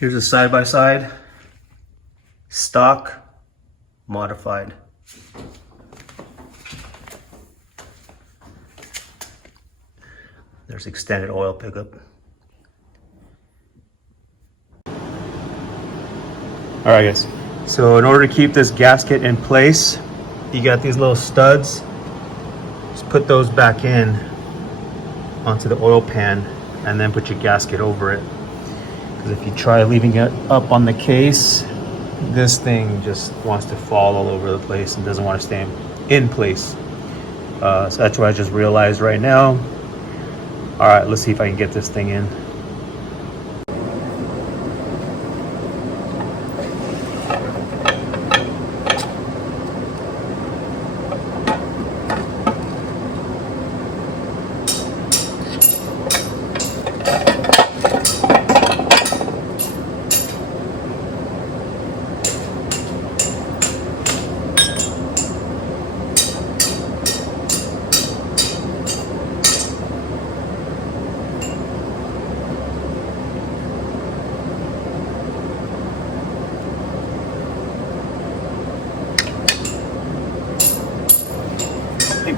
Here's a side-by-side, stock, modified. There's extended oil pickup. All right, guys. So in order to keep this gasket in place, you got these little studs. Just put those back in onto the oil pan and then put your gasket over it. Because if you try leaving it up on the case, this thing just wants to fall all over the place and doesn't want to stay in place. So that's what I just realized right now. All right, let's see if I can get this thing in.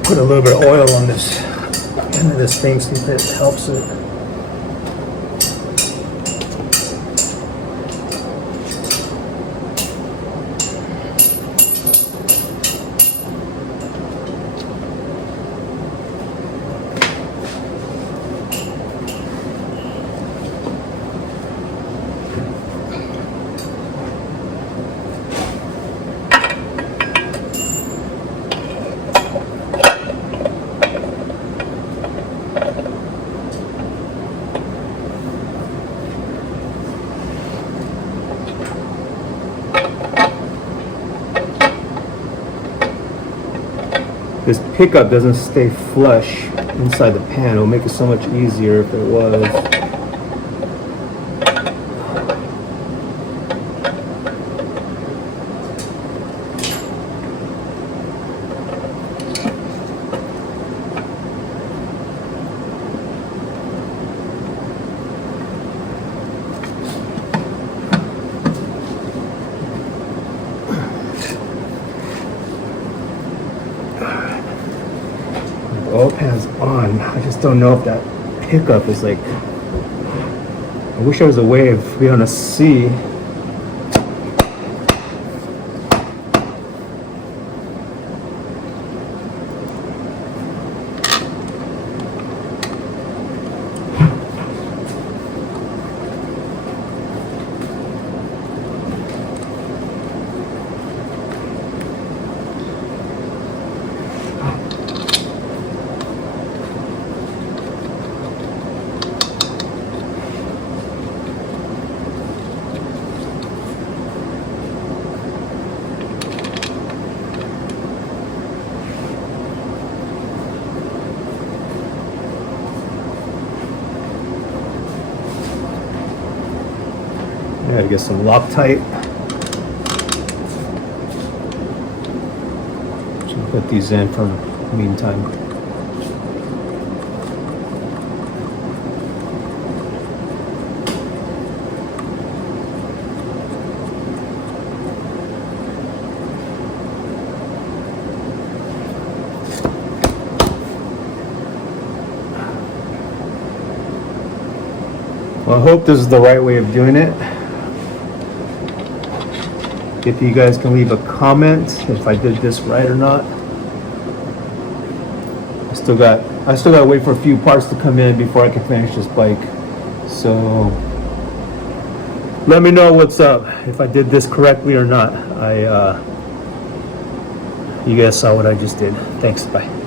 Put a little bit of oil on this end of this thing, see if it helps it. This pickup doesn't stay flush inside the pan. It'll make it so much easier if it was. Oil pan's on. I just don't know if that pickup is like. I wish there was a way of being able to see. Yeah, get some Loctite. Should put these in for the meantime. Well, I hope this is the right way of doing it. If you guys can leave a comment if I did this right or not. I still got to wait for a few parts to come in before I can finish this bike. So let me know what's up, if I did this correctly or not. You guys saw what I just did. Thanks, bye.